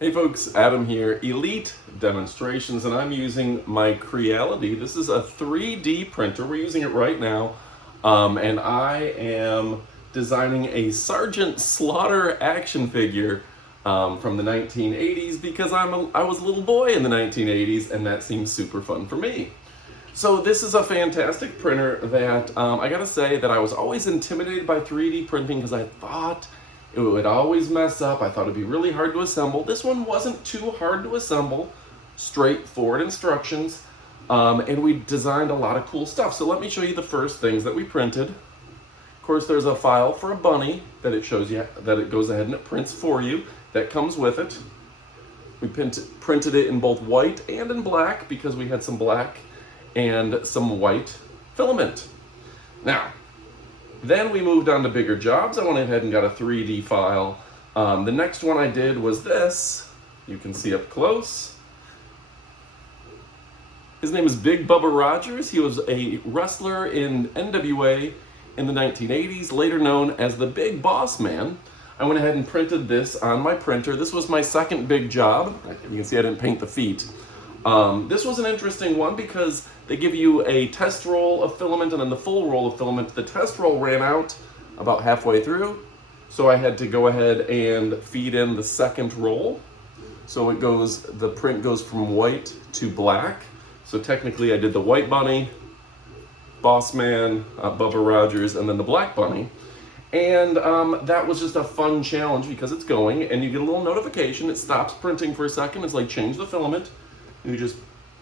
Hey folks, Adam here, Elite Demonstrations, and I'm using my Creality. This is a 3D printer. We're using it right now, and I am designing a Sergeant Slaughter action figure from the 1980s because I was a little boy in the 1980s, and that seems super fun for me. So this is a fantastic printer that I gotta say that I was always intimidated by 3D printing because I thought it would always mess up. I thought it'd be really hard to assemble. This one wasn't too hard to assemble, straightforward instructions, and we designed a lot of cool stuff. So let me show you the first things that we printed. Of course, there's a file for a bunny that it shows you that it goes ahead and it prints for you. That comes with it. We printed it in both white and in black because we had some black and some white filament. Now, then we moved on to bigger jobs. I went ahead and got a 3D file. The next one I did was this. You can see up close. His name is Big Bubba Rogers. He was a wrestler in NWA in the 1980s, later known as the Big Boss Man. I went ahead and printed this on my printer. This was my second big job. You can see I didn't paint the feet. This was an interesting one because they give you a test roll of filament and then the full roll of filament. The test roll ran out about halfway through, so I had to go ahead and feed in the second roll. So the print goes from white to black. So technically I did the white bunny, Boss Man, Bubba Rogers, and then the black bunny. And that was just a fun challenge because it's going and you get a little notification. It stops printing for a second. It's like change the filament. You just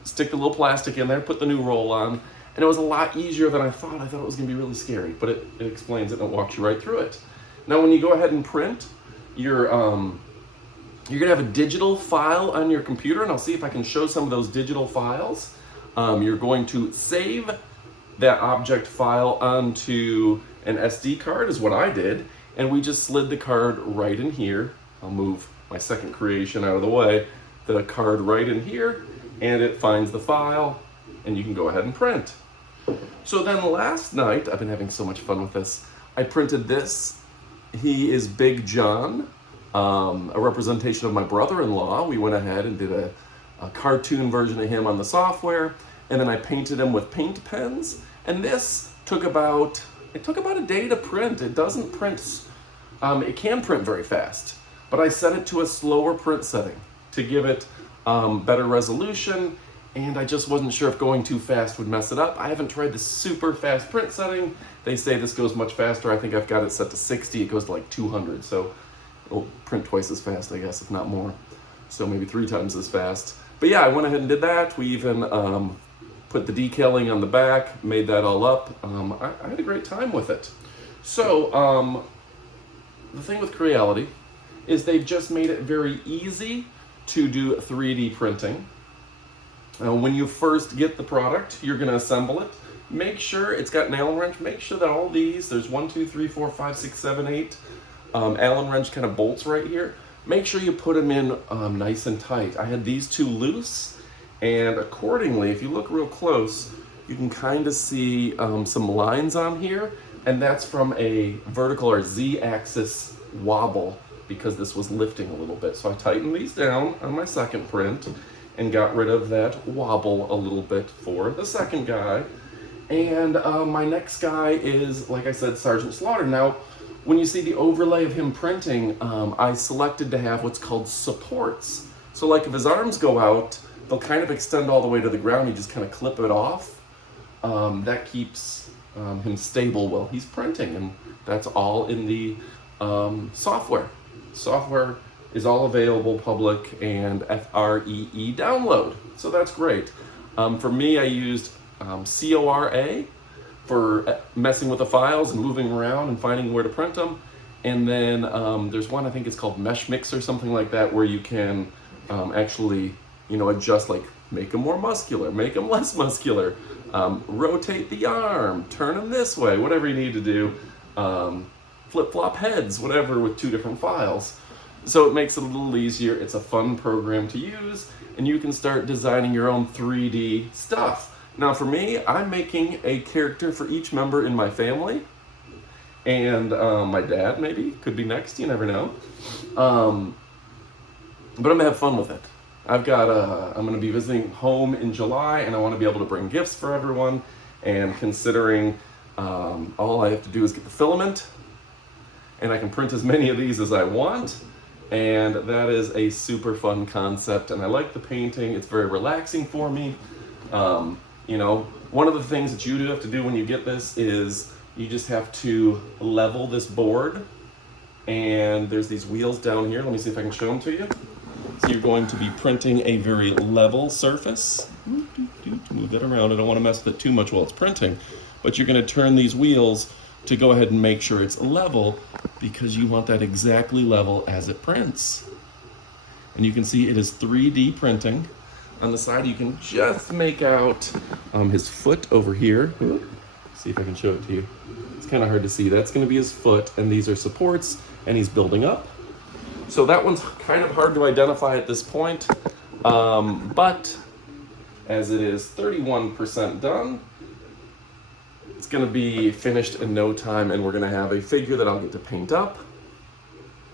stick the little plastic in there, put the new roll on, and it was a lot easier than I thought. I thought it was going to be really scary, but it explains it and it walks you right through it. Now, when you go ahead and print, you're going to have a digital file on your computer, and I'll see if I can show some of those digital files. You're going to save that object file onto an SD card, is what I did, and we just slid the card right in here. I'll move my second creation out of the way. The card right in here, and it finds the file, and you can go ahead and print. So then last night, I've been having so much fun with this, I printed this. He is Big John, a representation of my brother-in-law. We went ahead and did a cartoon version of him on the software, and then I painted him with paint pens, and this took about a day to print. It doesn't print, it can print very fast, but I set it to a slower print setting to give it better resolution, and I just wasn't sure if going too fast would mess it up. I haven't tried the super fast print setting. They say this goes much faster. I think I've got it set to 60. It goes to like 200, so it'll print twice as fast, I guess, if not more. So maybe 3 times as fast. But yeah, I went ahead and did that. We even put the decaling on the back, made that all up. I had a great time with it. So the thing with Creality is they've just made it very easy to do 3D printing. When you first get the product, you're going to assemble it. Make sure it's got an Allen wrench. Make sure that all these, there's 1, 2, 3, 4, 5, 6, 7, 8 Allen wrench kind of bolts right here. Make sure you put them in nice and tight. I had these 2 loose, and accordingly, if you look real close, you can kind of see some lines on here, and that's from a vertical or Z-axis wobble, because this was lifting a little bit. So I tightened these down on my second print and got rid of that wobble a little bit for the second guy. And my next guy is, like I said, Sergeant Slaughter. Now, when you see the overlay of him printing, I selected to have what's called supports. So like if his arms go out, they'll kind of extend all the way to the ground. You just kind of clip it off. That keeps him stable while he's printing, and that's all in the software. Software is all available, public and FREE download, so that's great. For me, I used CORA for messing with the files and moving around and finding where to print them, and then there's one, I think it's called Mesh Mix or something like that, where you can actually adjust, like make them more muscular, make them less muscular, rotate the arm, turn them this way, whatever you need to do. Flip-flop heads, whatever, with 2 different files. So it makes it a little easier. It's a fun program to use, and you can start designing your own 3D stuff. Now for me, I'm making a character for each member in my family, and my dad maybe could be next, you never know. but I'm gonna have fun with it. I've got, I'm gonna be visiting home in July, and I wanna be able to bring gifts for everyone, and considering all I have to do is get the filament, and I can print as many of these as I want, and that is a super fun concept, and I like the painting. It's very relaxing for me. You know, one of the things that you do have to do when you get this is you just have to level this board, and there's these wheels down here. Let me see if I can show them to you. So you're going to be printing a very level surface. Move that around. I don't want to mess with it too much while it's printing, but you're going to turn these wheels to go ahead and make sure it's level, because you want that exactly level as it prints. And you can see it is 3D printing. On the side, you can just make out his foot over here. See if I can show it to you. It's kind of hard to see. That's going to be his foot, and these are supports, and he's building up. So that one's kind of hard to identify at this point, but as it is 31% done, it's going to be finished in no time, and we're going to have a figure that I'll get to paint up,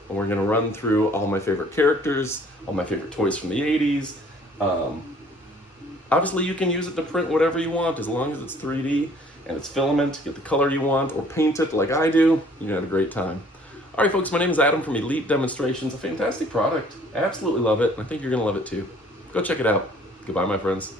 and we're going to run through all my favorite characters, all my favorite toys from the 80s. Obviously, you can use it to print whatever you want, as long as it's 3D and it's filament, get the color you want, or paint it like I do. You're gonna have a great time. All right, folks, my name is Adam from Elite Demonstrations. A fantastic product. I absolutely love it, and I think you're gonna love it too. Go check it out. Goodbye, my friends.